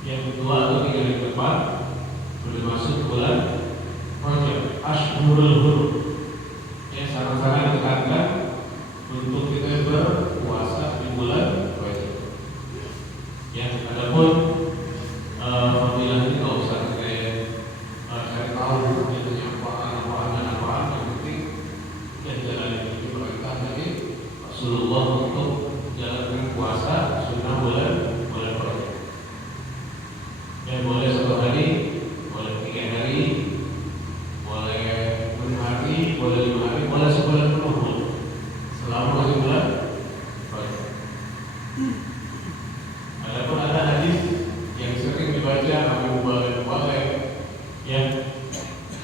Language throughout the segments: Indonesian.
Yang kedua atau 3 hari ke depan boleh masuk bulan Rajab Ashur. Ashhurul Hurum. Ya, sangat-sangat ditekankan untuk kita berpuasa di bulan Rajab. Ya, adapun fadilah ini kalau usah kita cari tahu itu apaan, yang penting kita jalan ini perintah tadi Rasulullah untuk jalankan puasa sunnah bulan Rajab. Ya, boleh satu hari, boleh 3 hari, boleh 6 hari, boleh 5 hari, boleh sebulan penuh selama masih bulan Rajab. Adapun ada hadis yang sering dibaca Abu Mubarak yang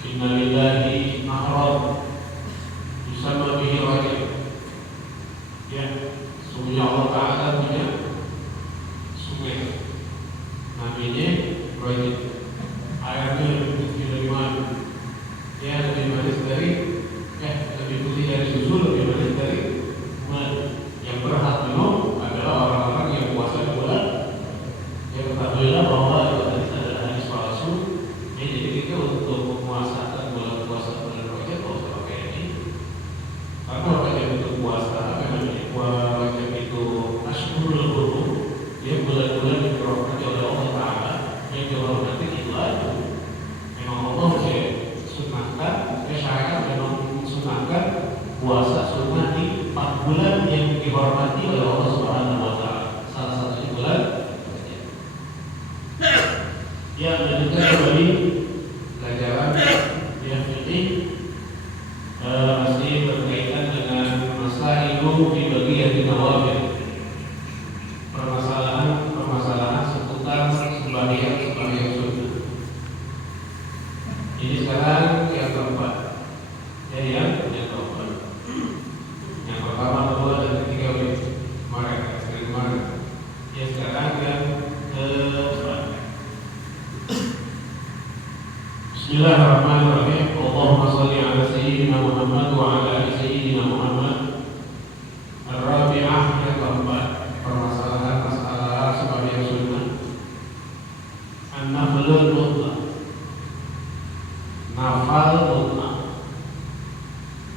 innalillahi nahran yusamma bihi Rajab. Ya, sungguhnya Allah Ta'ala punya sungai namanya Rajab. Airnya lebih putih dari mana? Ya, lebih manis dari lebih putih dari susu, lebih manis dari mana? Yang berhak minum adalah orang-orang yang puasa di bulan. Ya, ketahuilah bahwa itu adalah hadis palsu. Ya, jadi kita untuk memuasakan bulan puasa bulan Rajab kalau usah pakai ini. Karena Rajab itu puasa, Rajab itu Ashhurul Hurum. Dia bulan-bulan diberkati oleh Allah Ta'ala. Yang dihormati itu aja. Memang Allah sunahkan, syariat memang sunahkan puasa sunnah di 4 bulan yang dihormati oleh Allah Subhanahu Wa Ta'ala. Salah satunya bulan. Ya, lanjutkan kembali pelajaran yang ini masih berkaitan dengan masailu fi bagiyatin nawafil. Permasalahan seputar sembahyang sunnah. Ini sekarang yang keempat. Yang keempat. Yang pertama, kedua, dan ketiga kemarin. Ya, sekarang yang keempat. Bismillahirrahmanirrahim. Allahumma shalli ala sayyidina Muhammad wa ala ali sayyidina Muhammad. Ar-rabi'ah, yang keempat. Permasalahan masalah sembahyang sunnah. An-naflul mutlaq. Nafal mutlaq.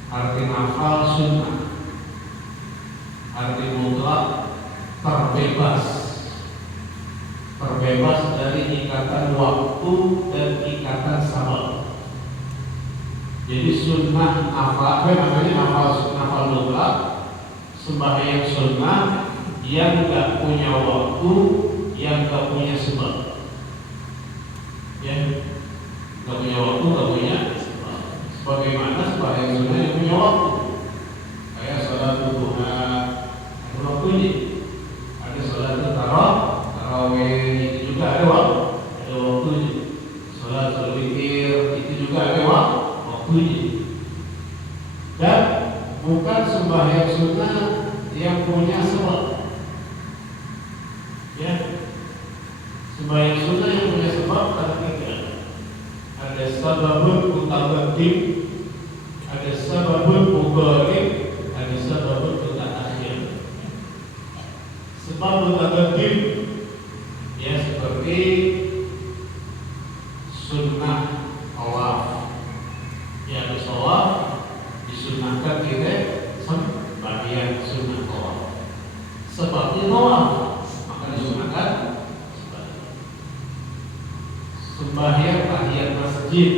Arti nafal sunnah. Arti mutlak terbebas dari ikatan waktu dan ikatan sabab. Jadi sunnah nafal, namanya nafal mutlak, sembahyang sunnah yang tidak punya waktu, yang tidak punya sebab. Ya, tidak punya waktu, tidak punya sebab. Sebagaimana sembahyang sunnah yang punya waktu. Kayak sholat duha, ada waktunya. Ada sholat tarawih, itu juga ada waktunya. Sholat witir, itu juga ada waktunya. Dan bukan sembahyang sunnah yang punya sebab. Ya, sembahyang sunnah yang punya sebab ada 3. Ada sababun mutaqaddim, ada sababun mugharib, ada sababun mutaakhir. Sebab mutaqaddim ya seperti sunnah tawaf. Ya, tawaf disunnahkan kita sembahyang sunnah tawaf. Sebabnya tawaf, maka disunahkan sembahyang tahiyat masjid.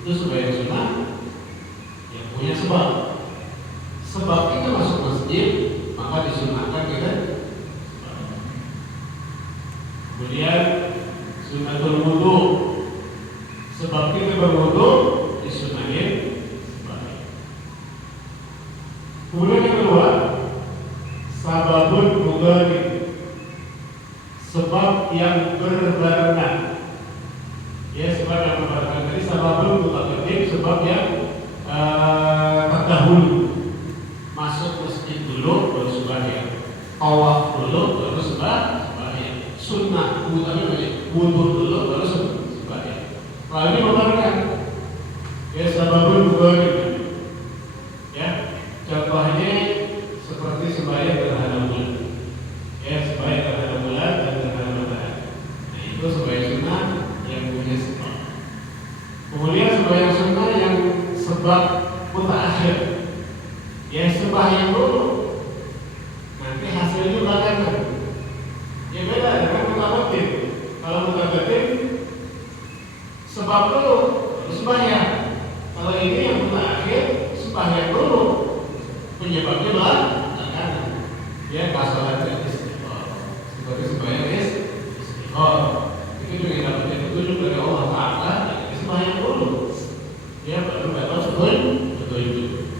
Itu sembahyang sunnah yang punya sebab. Sebab kita masuk masjid, maka disunahkan kita. Kemudian sunnatul wudu. Sebab kita berwudu disunahin sembahyang. Kemudian yang kedua, sababun mugharib. Sebab yang berbarengan. Ya, sebab yang berbarengan tadi sababun mutaqaddim, sebab yang terdahulu. sebab mutaakhir. Ya sembahyang dulu, nanti hasilnya belakangan. Ya beda dengan mutabatin. Kalau mutabatin sebab dulu, baru sembahyang. Kalau ini yang mutaakhir, sembahyang dulu, penyebabnya belakangan. Ya kasalatnya istighfar, seperti sembahyang istighfar. Itu juga dapat petunjuk dari Allah Taala. Sembahyang dulu, ya baru dapat petunjuk.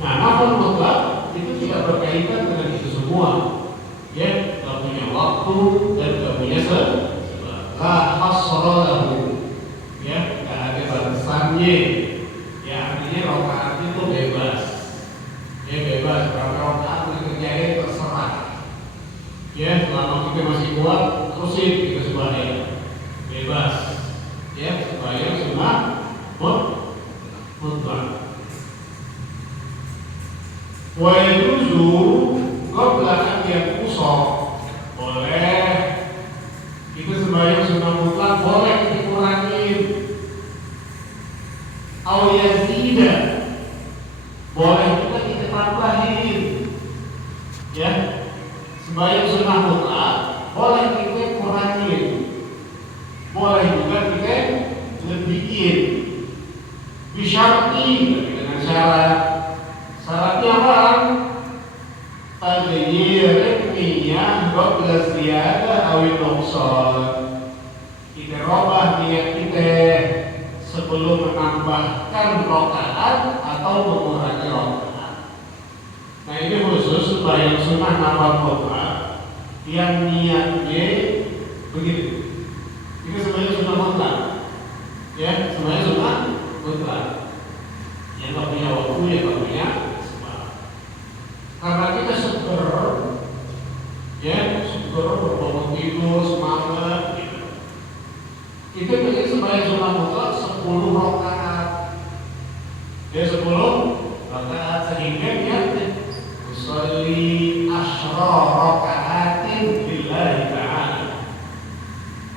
Nah, nafal mutlak itu tidak berkaitan dengan itu semua. Ya, tidak punya waktu dan tidak punya sebab. La hasra lahu. Ya, tidak ada batasannya. Ya, artinya rakaat itu bebas. Ya, bebas. Berapa rakaat yang kerjain terserah. Ya, selama kita masih kuat, terusin kita sembahyang. Bebas. Ya, sembahyang sunnah mutlak. Wa yajuzu qabla an yanqusa, boleh kita sembahyang sunnah mutlak, boleh dikurangin. Aw yazida, boleh juga kita tambahin. Ya, sembahyang sunnah mutlak boleh kita kurangin, boleh juga kita lebihin. Bisyarti, dengan syarat. Syaratnya apa? Taghyir niyah qabla ziyadah awil nuqsan. Kita robah niat kita sebelum menambahkan rakaat atau mengurangi rakaat. Nah, ini khusus sembahyang sunnah nafal mutlak yang niatnya begini. Ini sembahyang sunnah mutlak. Ya, sembahyang sunnah mutlak. Yang tak punya waktu, yang tak punya sebab. Karena kita seger, ya, seger berbangun tidur, semangat, gitu. Kita ingin sembahyang sunnah mutlak 10 rakaat. Ya, 10 rakaat sehingga niatnya usolli asyra rakaatin lillahi ta'ala.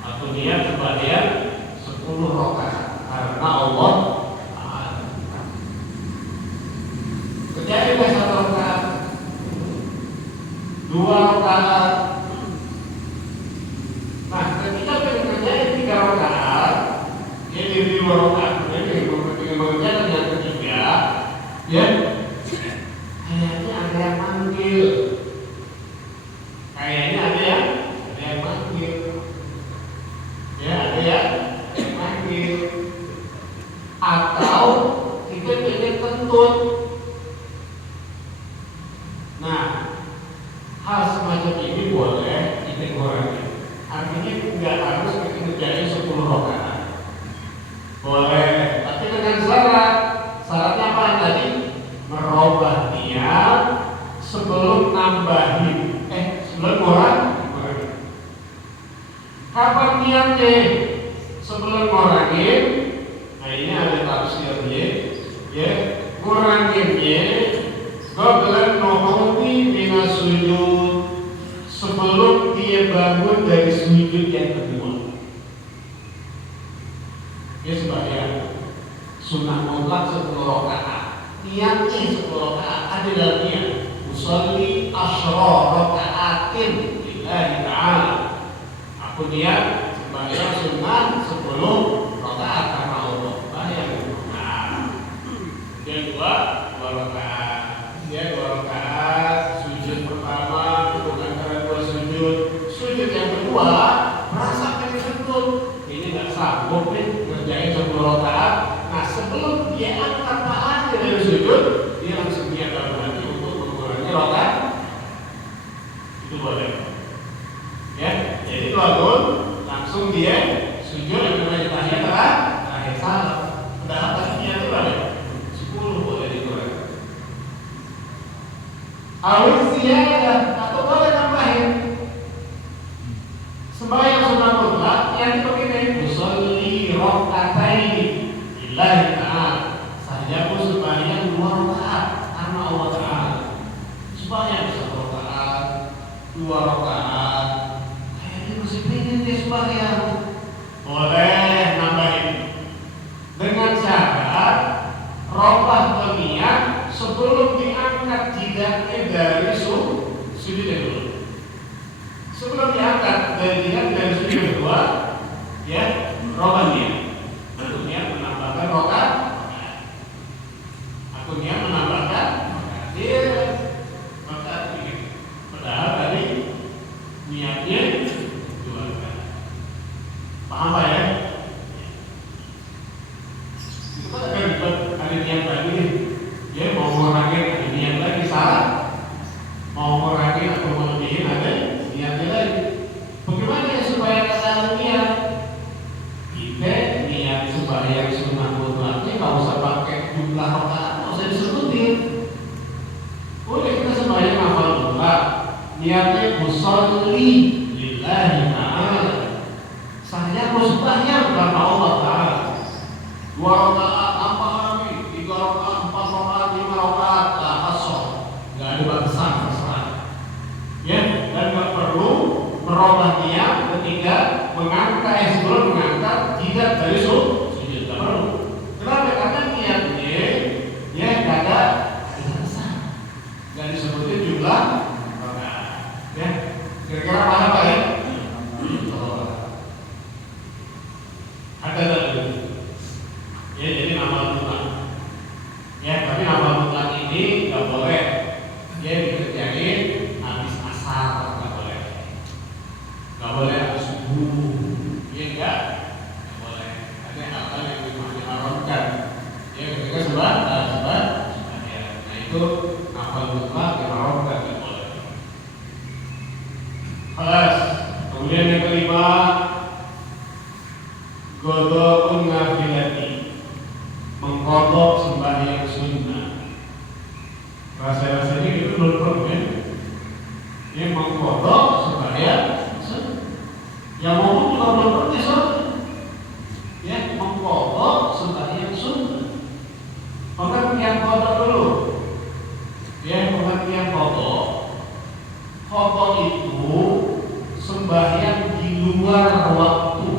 Atau niat sembahyang 10 rakaat karena Allah. Jadi satu rakaat, 2 rakaat. Nah, ketika kita kerjain 3 rakaat, jadi 2 rakaat, jadi mengerjakan yang ketiga, ya, kayaknya ada yang manggil, ya, ada yang manggil, atau kita pengen kentut. Nah, hal semacam ini boleh kita kurangi. Artinya tidak harus kita kerjain 10 rakaat. Boleh, tapi dengan syarat. Syaratnya apa tadi? Merubah niat sebelum nambahin. Sebelum kurangi. Kapan niatnya? Sebelum ngurangin. Nah, ini ada tafsirnya. Ya, nguranginnya qabla nuhudi minas sujud, sebelum dia bangun dari sujud yang kedua. Ya, sembahyang sunnah mutlak 10 rakaat. Niatnya 10 rakaat ada dalam niat. Usolli asyra rakaatin lillahi ta'ala. Aku niat sembahyang sunnah 10 rakaat karena Allah. Bayang. Nah, yang kedua 2 rakaat. Ya, 2 rakaat, sujud pertama, antara 2 sujud yang kedua, merasakan kentut. Ini nggak sanggup nih ngerjain 10 rakaat. Nah, sebelum dia angkat tangannya dari sujud, dia langsung niat dalam hati untuk mengurangi rakaat. Itu boleh. Ya, jadi bangun, langsung dia sujud yang namanya tahiyat terakhir salam. Padahal tahiyat itu berapa? 10 boleh dikurangi. Awal ziyadah atau boleh tambahin. Sembahyang sunnah mutlak yang begini, usolli rakaatain lillahi ta'ala. Saya pun sembahyang 2 rakaat karena Allah Ta'ala. Sembahyang 1 rakaat, 2 rakaat. Kayaknya masih pengen dia sembahyang. Boleh nambahin dengan syarat merubah niat sebelum diangkat jidatnya dari sujud yang dulu. Sebelum diangkat dari jidat dari sujud kedua, ya, merubah niat. Aku niat menambahkan rokaat. Aku niat menambahkan dia rokaat ini. Padahal tadi niatnya dua kali. Paham Pak ya? Itu kan ada niat lagi nih. Dia mau ngurangin ada niat lagi salah. Mau ngurangin atau melebihin ada niatnya lagi. Bagaimana ya supaya ada niat? Kita niat sembahyang sunnah mutlaknya nggak usah pakai jumlah rakaat, nggak usah disebutin. Boleh kita sembahyang hafal mutlak. Niatnya musolli lillahi ta'ala. Saya mau sembahyang karena Allah Ta'ala. 2 rakaat, 4 lagi, 3 rakaat, 4 rakaat, 5 rakaat, nggak ada batasan terserah. Ya, dan nggak perlu merubah niat ketika mengangkat sebelum mengangkat jidat dari sujud. Nggak perlu. Kenapa? Karena niatnya ya nggak ada batasan, nggak disebutin jumlah rakaat. Ya, kira-kira paham Pak ya? Ada lagi. Ya, jadi nama mutlak. Ya, tapi nama mutlak ini nggak boleh. Ya, dikerjain habis asar nggak boleh. Nggak boleh habis subuh. Ya nggak boleh. Ada hal-hal yang diharamkan. Ya, ketika sebab. Nah itu nama mutlak diharamkan nggak boleh. Kelas. Kemudian yang kelima, qadha'un nafilati, mengqadha sembahyang sunnah. Bahasa ini itu belum ya. Yang mengqadha sembahyang sunnah. Yang mau juga belum sunnah. Ya, mengqadha sembahyang sunnah. Pengertian qadha dulu. Ya, pengertian qadha. Qadha itu sembahyang di luar waktu.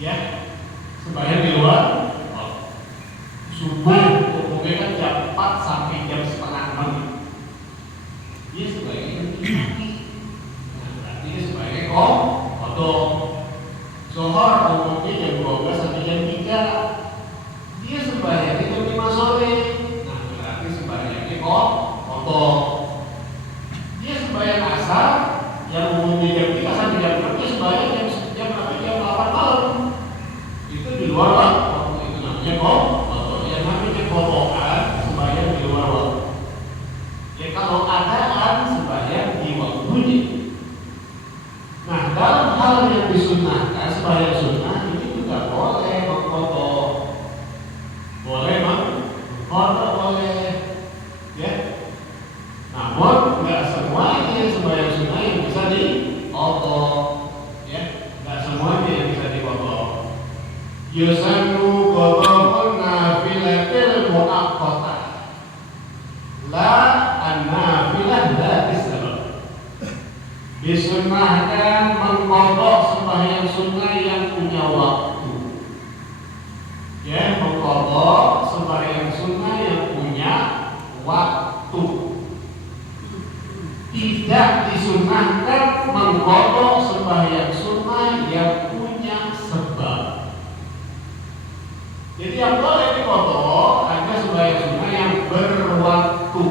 Ya, sembahyang di luar subuh umumnya kan jam 4 sampai jam setengah 6. Dia sembahyang di pagi. Nah, berarti dia sembahyang qadha. Zuhur umumnya jam 12 sampai jam 3. Dia sembahyang di jam 5 sore. Nah, berarti sembahyangnya qadha. Dia sembahyang asar yang umumnya jam 3 sampai jam 6, dia sembahyang jam 8 malam. Itu di luar waktu. Itu namanya qadha. Yang namanya qadhaan sembahyang di luar waktu. Ya, kalau adaan sembahyang di waktunya. Nah, dalam hal yang disunnahkan sembahyang sunnah ini juga boleh mengqadha. Boleh mengqadha boleh. Ya. Namun nggak semuanya sembahyang sunnah yang bisa diqadha. Ya, nggak semuanya yang bisa diqadha. Yusannu qadha'un nafilatil mu'aqqatah la an-nafilah dzati sabab. Disunnahkan mengqadha sembahyang sunnah yang punya waktu. Ya, mengqadha sembahyang sunnah yang punya waktu. Tidak disunnahkan mengqadha sembahyang sunnah yang punya sebab. Jadi yang boleh diqadha hanya sembahyang sunnah yang berwaktu.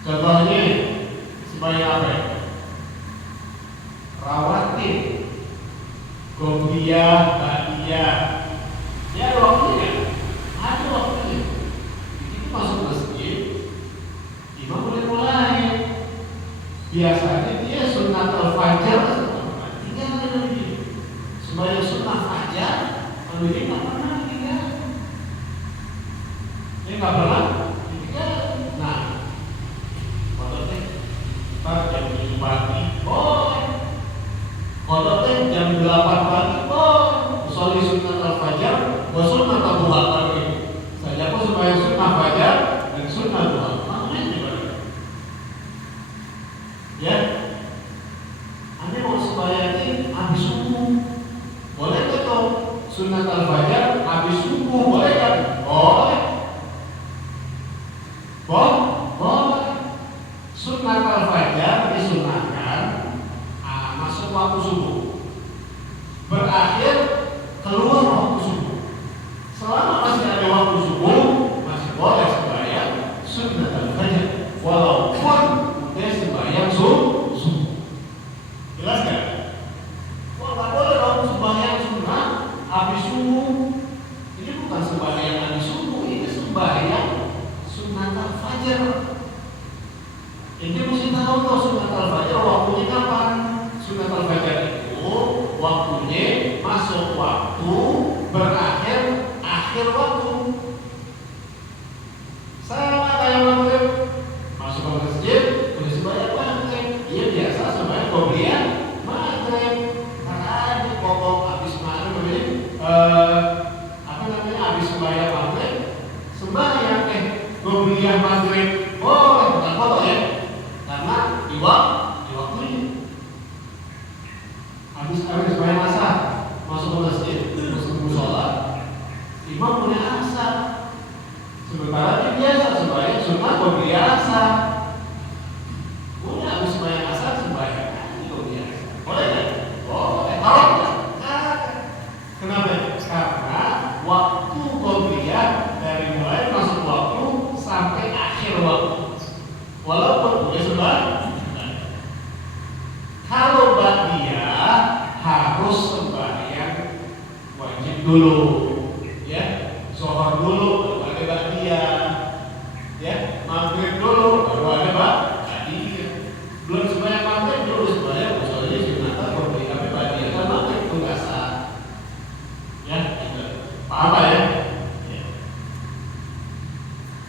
Contohnya sembahyang apa ya? Rawatib, qobliyah, ba'diyah. Ya ada waktunya. Ada waktunya. Begitu masuk masjid, imam boleh mulai. Biasanya dia sunnatul fajar, tinggal ada lagi. Sembahyang sunnah fajar, kalau dia nggak pernah tinggal. Dia nggak pernah tinggal. Nah, kalau jam 7 pagi, boleh. Kalau jam 8 pagi, boleh. Sholli sunnatul fajar, wa sunnatul duha pagi. Saya pun sembahyang sunnah fajar dan sunnah duha. Ya, Anda mau sembahyang habis subuh, boleh betul sunnah al-fajar sembahyang habis subuh, ini sembahyang sunat al-fajr. Ini mesti tahu tuh sunat al-fajr waktunya kapan. Sunat al-fajr itu waktunya masuk waktu, berakhir akhir waktu. Sama kayak maghrib, masuk ke masjid, terus sembahyang maghrib. Iya biasa sembahyang qobliyah maghrib. Karena di pokok habis maghrib ini habis sembahyang maghrib, sembahyang qobliyah maghrib. Oh, bukan foto ya. Karena di waktunya. Habis sembahyang asar, masuk ke masjid, masuk ke mushola, imam punya asar. Sementara dia biasa sembahyang sunat qobliyah asar. Punya habis sembahyang asar sembahyang qobliyah asar. Boleh nggak? Boleh. Haram nggak? Kenapa? Karena waktu qobliyah dari mulai masuk waktu sampai akhir waktu. Walaupun punya sembahyang. Kalau ba'diyah harus sembahyang wajib dulu, ya, zuhur dulu baru ada ba'diyah, ya, maghrib dulu baru ada ba'diyah. Belum sembahyang maghrib dulu sembahyang misalnya sunatan qobliyah tapi ba'diyah kan maghrib itu nggak sah, ya, gitu. Paham ya? Ya.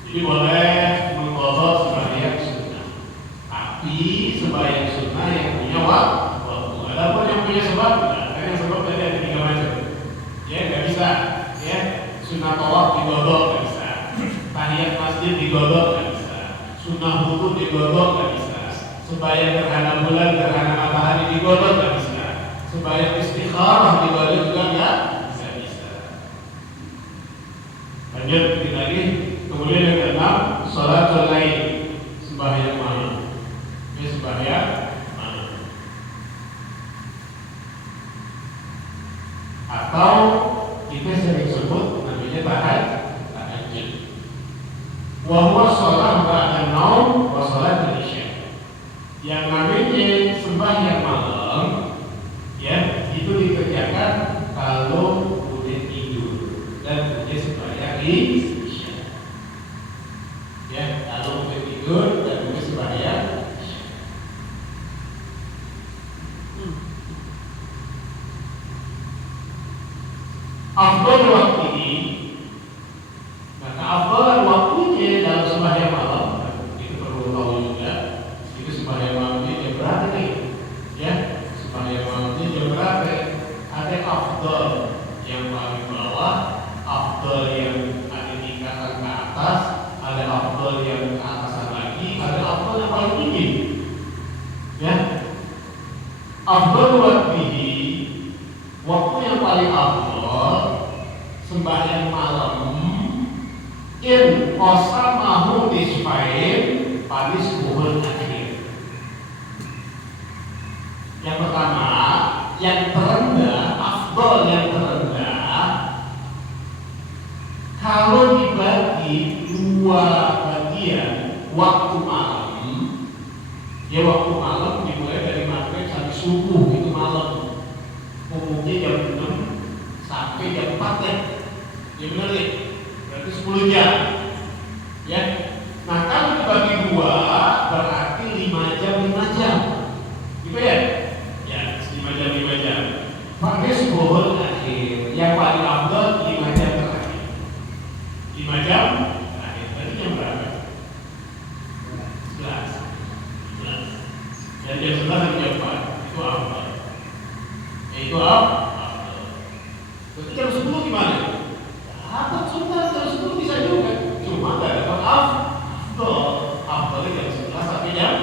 Jadi boleh mengqadha sembahyang sunnah, tapi sembahyang sunnah yang punya waktu. Adapun yang punya sebab, kan yang sebab tadi ada 3 macam. Ya, nggak bisa. Ya, sunnah tawaf digodok nggak bisa. Tahiyat masjid digodok nggak bisa. Sunnah wudu digodok nggak bisa. Sembahyang gerhana bulan, gerhana matahari digodok nggak bisa. Sembahyang istikharah digodok juga nggak bisa. Lanjut lagi. Kemudian yang keenam, sholatul lail, sembahyang malam. Ini sembahyang malam. Atau kita sering sebut namanya tahajud. Wa huwa shalah ba'da naum wa shalatul isya. Yang namanya sembahyang malam, ya, itu dikerjakan kalau udah tidur dan udah sembahyang isya. Ya, kalau udah tidur dan udah sembahyang isya. Afdal waktu ini, maka afdal waktunya dalam sembahyang malam, itu perlu tahu juga. Itu sembahyang malam ini jam berapa nih? Ya, sembahyang malam ini jam berapa? Ada afdal yang paling bawah, afdal yang ada tingkatan ke atas, ada afdal yang ke atasan lagi, ada afdal yang paling tinggi. Ya, afdal waktu ini, waktu yang paling afdal sembahyang malam in qasamahu nisfain pada subuhul akhir. Yang pertama, yang terendah, afdal yang terendah, kalau dibagi 2 bagian waktu malam, ya waktu malam dimulai dari maghrib sampai subuh itu malam. Umumnya jam 6 sampai jam 4 ya. Ya benar nih. Berarti 10 jam. Ya. Nah, kalau dibagi 2 berarti 5 jam 5 jam. Gitu ya? Ya, 5 jam 5 jam. Pakai subuhul akhir. Yang paling afdal 5 jam terakhir. 5 jam terakhir. Berarti jam berapa? 11. Dan jam 11 sampai jam 4 itu afdal. Itu afdal. Berarti jam 10 gimana? Dapat sunat jam 10 bisa juga. Cuma nggak dapat afdal. Afdalnya jam 11 sampai jam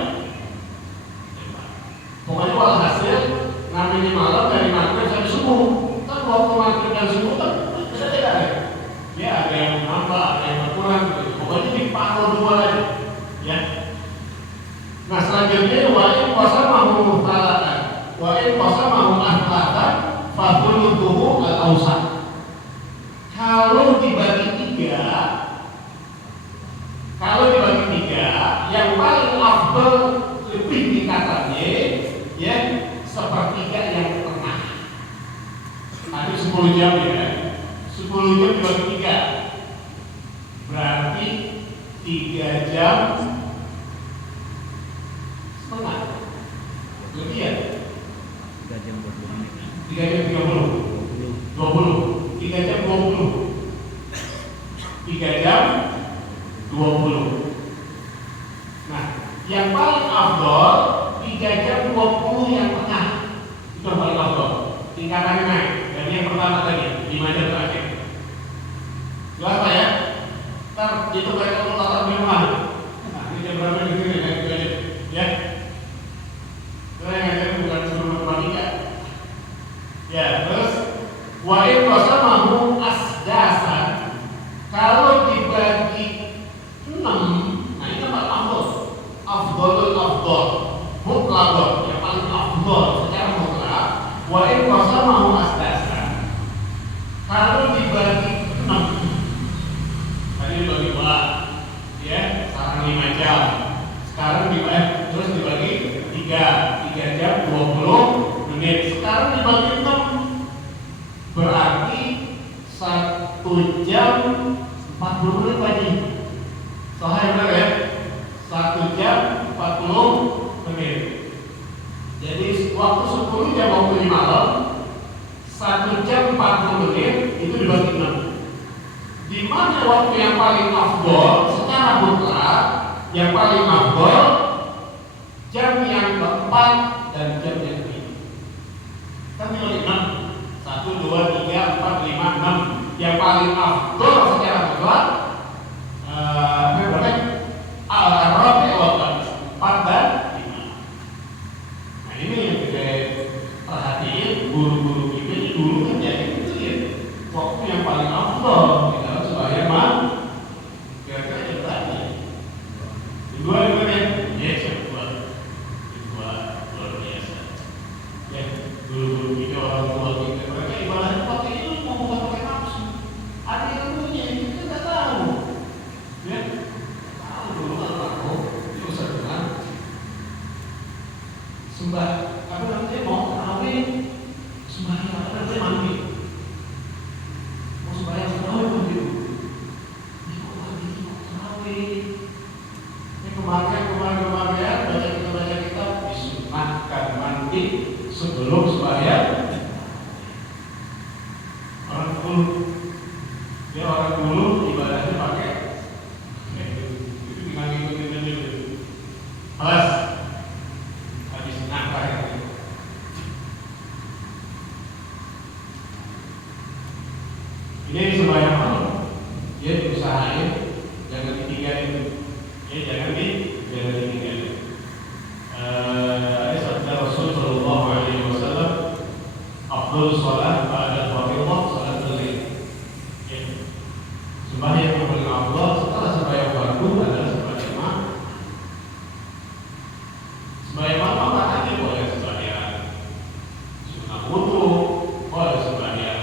4. Pokoknya walhasil namanya malam dari maghrib sampai subuh. Kan waktu maghrib dan subuh kan beda-beda ya. Ya ada yang nambah, ada yang berkurang. Pokoknya diparuh 2 aja. Ya. Nah selanjutnya wa in qasamahu talatan wa in qasamahu ahlatan fa thuluthuhu al-awsat. Kalau dibagi 3, yang paling afdal lebih tingkatannya ya sepertiga yang tengah. Tadi 10 jam ya, 10 jam dibagi 3 berarti 3 jam setengah. Lebih ya? 3 jam 20 menit. 3 jam 20. 3 jam 20. 3 jam 20. Nah, yang paling afdol 3 jam 20 yang tengah. Itu yang paling afdol. Tingkatannya naik. Dari yang pertama tadi 5 jam terakhir. Jelas Pak ya? Ntar itu kayak kalau tata di rumah. Nah, ini jam berapa di sini ya? Saya ngajarin bukan suruh matematika. Ya, terus wa in qasamahu asdasan. Kalau dibagi 6, nah ini apa afdol? Afdolul afdol. Mutlaq, yang paling afdol secara mutlak. Wa in qasamahu asdasan. Kalau dibagi 6, tadi dibagi 2, ya, sekarang 5 jam. Sekarang terus dibagi 3 jam 20 menit. Sekarang dibagi 6, berarti 1 jam 40 menit lagi. Soalnya benar ya? 1 jam 40 menit. Jadi waktu 10 jam waktu di malam, 1 jam 40 menit itu dibagi 6. Di mana waktu yang paling afdol secara mutlak, yang paling afdol jam yang keempat dan jam yang kelima. Kan dibagi 6. 1, 2, 3, 4, 5, 6. Yang paling afdol secara mutlak berapa? Al-Rabi wal Khamis, 4 dan 5. Nah ini yang kita perhatiin, guru-guru kita dulu kan jadi itu ya waktu yang paling afdol kita supaya kira-kira jam berapa ya? Kedua ya? Ya jam 2 luar biasa. Ya guru-guru kita, orang tua kita, mereka ibadahnya pakai itu mau bukan pakai nafsu. Ada ilmunya itu kita nggak tahu. Ya, tahu dulu kan tahu. Itu usah dengar. Sembah apa namanya mau terawih, sembahyang apa namanya mandi. Mau sembahyang terawih mandi dulu. Ini kok mandi mau terawih. Ini kemarin baca kita disunahkan mandi sebelum sembahyang. Orang dulu ibadahnya pakai itu tinggal ngikutin aja dulu. Alas habis nafkah itu. Ini sembahyang malam. Dia diusahain jangan ditinggalin. Ya jangan ditinggalin. Ada sabda Rasul sallallahu alaihi wasallam, afdhalus shalah ba'da fardhiyah salat al-lail. Sembahyang yang paling afdal setelah sembahyang fardu adalah sembahyang malam. Sembahyang malam apa aja boleh, sembahyang sunat wudu, boleh sembahyang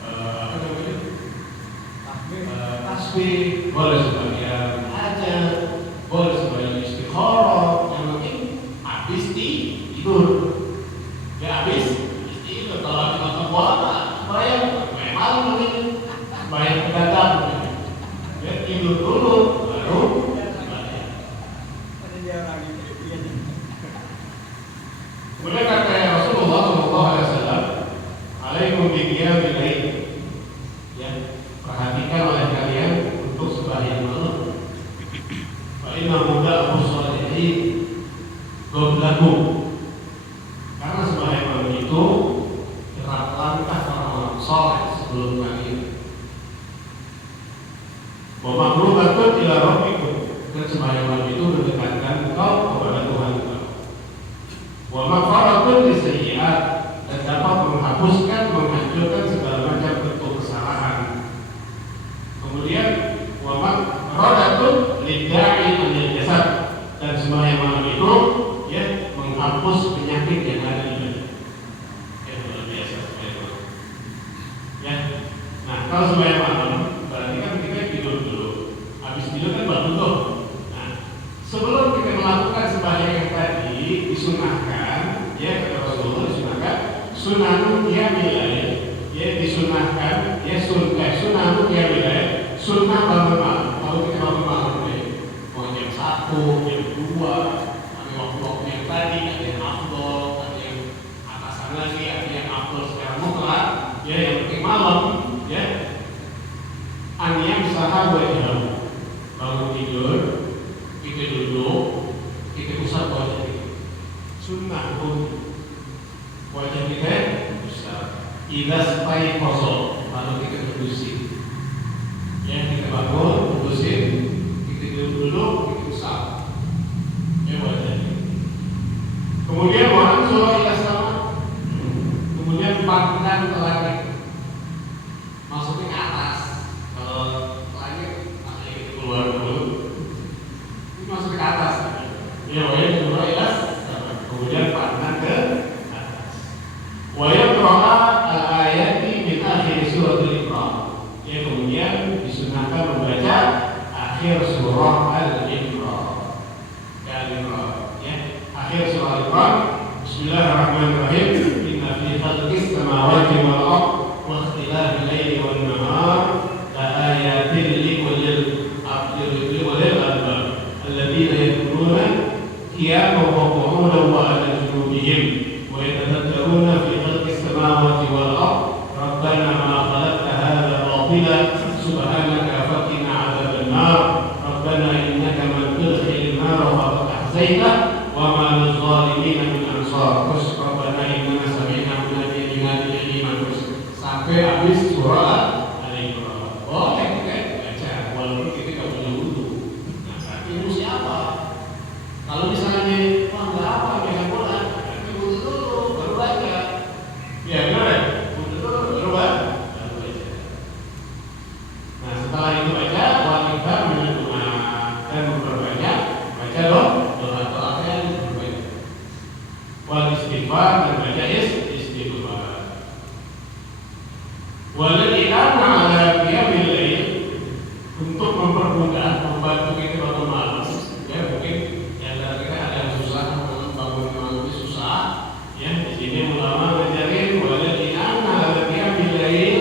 apa namanya? Tasbih, boleh sembahyang hajat, boleh sembahyang istikharah. Yang penting habis tidur. Ya habis tidur. Kalau habis nonton bola, sembahyang malam mungkin. Bayang pedagang, ya tidur dulu, baru bayang. Kemudian kata Rasulullah SAW, alaikum biqiyamil lail. Ya, perhatikan oleh kalian untuk sembahyang malam. Fa inna muda'u shalihin qablakum. Karena sembahyang malam itu gerak langkah orang-orang saleh sebelum kalian. Wa maqrubatun ila rabbikum, dan sembahyang malam itu mendekatkan engkau kepada Tuhan engkau. Wa maghfiratun lisayyi'at, dan dapat menghapuskan, menghancurkan segala macam bentuk kesalahan. Kemudian wa maghfiratun lidda'i anil jasad, dan sembahyang malam itu ya menghapus penyakit yang ada di badan. Ya luar biasa sembahyang malam. Ya. Nah, kalau sembahyang malam berarti kan kita tidur dulu. Habis tidur kan bangun tuh. Nah, sebelum kita melakukan sembahyang yang tadi disunahkan, ya kata Rasulullah disunahkan sunanun qiyamil lail, ya disunahkan, ya sunnah itu dia beda ya. Sunnah bangun malam, kalau kita bangun malam ya, mau jam 1, jam 2, ada waktu-waktu yang tadi, ada yang afdol, ada yang atasan lagi, ada yang afdol secara mutlak, ya yang penting malam, ya. Anian sahabat jauh, bangun tidur, kita duduk, kita usap wajah kita. Sunnah pun wajah kita usap. Ida sepai kosong, lalu kita berbersih. Ya kita bangun, berbersih, kita duduk, kita usap. Ya wajah. Kemudian orang sholat ila sama, kemudian pandang ke langit, maksudnya ke atas. Kalau langit, makanya kita keluar dulu. Ini masuk ke atas. Ya wajah sholat ila sama, kemudian pandang ke atas. Wajah sholat al-ayati min akhir surat al-Iqra. Ya kemudian disunahkan membaca akhir surah al-Iqra. Ya, akhir surah al-Iqra. Bismillahirrahmanirrahim. Inna fi khalqis samawati wal ardh wa ikhtilafil laili wan nahar la ayatin likulli abdin wal albab alladziina yadhkuruna qiyaman wa qu'udan wa 'ala junubihim wa yatadhakkaruna fi khalqis samawati wal ardh rabbana ma khalaqta hadha batila subhanaka faqina 'adzaban nar rabbana innaka man tudkhilin nar faqad ahzaytah wa ma lil-zalimin min ansar rabbana innana sami'na munadiyan yunadi lil-iman sampai habis surah Al-Iqra. Oh, ya kita baca walaupun kita enggak punya wudu. Nah, berarti itu siapa? Kalau misalnya enggak apa biasa pulang, berarti wudu dulu baru baca. Ya benar ya? Wudu dulu baru baca. Nah, setelah itu baca wanita dan memperbaca baca doa yang berbaca. Wal istighfar dan baca istighfar. Waladhi ana ala qiyamil lail untuk mempermudah membantu kita bangun malam. Ya mungkin yang kita ada yang susah bangun malam ini susah. Ya di sini ulama ngajarin waladhi ana ala qiyamil lail.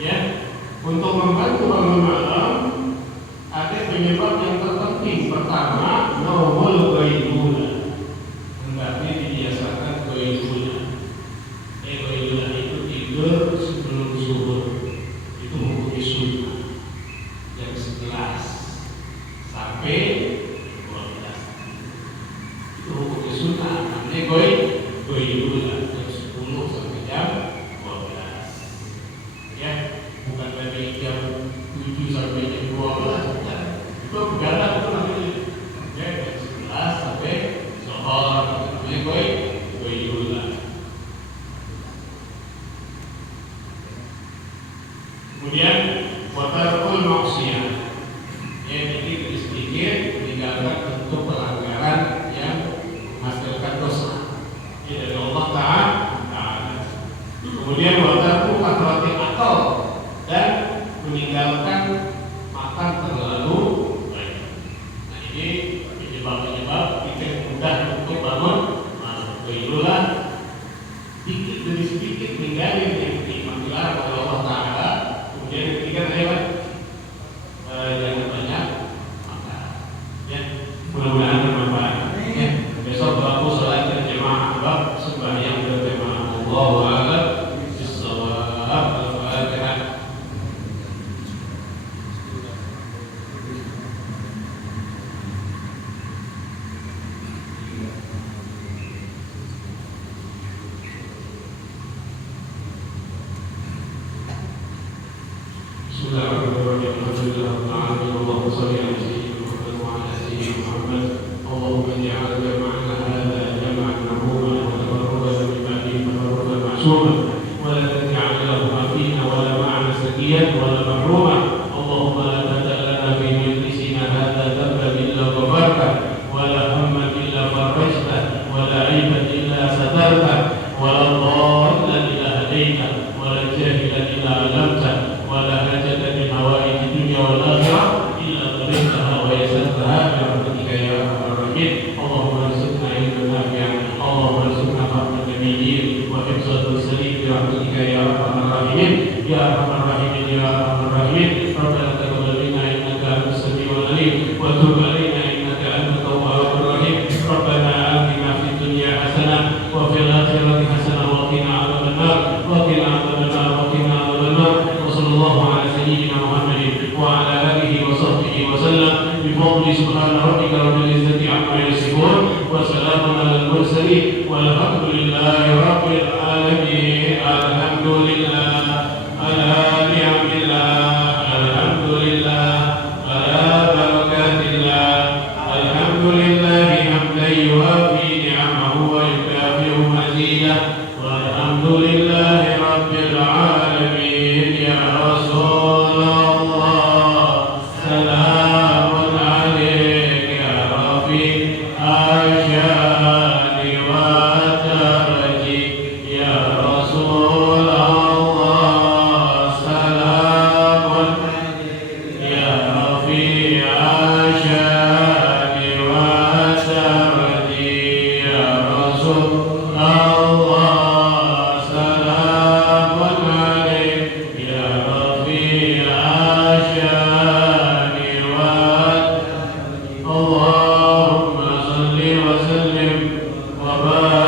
Ya untuk membantu bangun malam ada penyebab yang terpenting. Pertama, naumul ghaibuna. Hendaknya dibiasakan ghaibuna. Ghaibuna itu tidur sebelum zuhur. Itu hukumnya sunnah. Jam 11 sampai 12. Itu hukumnya sunnah. Namanya ghaibuna. Jam 10 sampai jam 12. Ya, bukan dari jam 7 sampai jam 12. Itu begadang itu namanya. Ya, jam 11 sampai zuhur. Namanya ghaibuna. Kemudian watarkul maksiyah. Ya, jadi sedikit meninggalkan bentuk pelanggaran yang menghasilkan dosa. Ya, dari Allah Ta'ala. Kemudian watarkul kasratil akal dan meninggalkan makan terlalu banyak. Nah, ini penyebab-penyebab kita mudah untuk bangun malam. Itulah sedikit demi sedikit meninggalkan yang dilarang oleh Allah Ta'ala. Kemudian yang ketiga tadi apa? Jangan banyak makan. Ya, mudah-mudahan bermanfaat. Ya, besok aku sholat berjamaah sembahyang berjamaah. Allahu a'lam bishawab. Al-Fatihah. ولا تجعل لهما فينا ولا معنا سكيا ولا محروما اللهم لا تدع لنا في مجلسنا هذا ذنبا الا غفرته ولا هما الا فرجته ولا عيبا الا سترته ولا ضالا الا هديته ولا جاهلا الا علمته ولا حاجة من حوائج الدنيا والاخره الا قضيتها ويسرتها برحمتك يا ارحم الراحمين اللهم ارزقنا علما نافعا اللهم ارزقنا فهم النبيين وحفظ المرسلين برحمتك يا ارحم الراحمين وعلى آله وصحبه وسلم بفضل سبحان ربك رب العزة عما يصفون وسلام على المرسلين والحمد لله رب العالمين. الحمد لله على نعم الله، الحمد لله على بركات الله، الحمد لله حمدا يوافي نعمه ويكافئ مزيده، والحمد لله رب العالمين. يا رسول الله سلام عليك يا رفيع الشان والدرج، يا رسول الله سلام يا رفيع الشان والدرج، يا رسول الله سلام عليك يا رفيع الشان والدرج. اللهم صل وسلم وبارك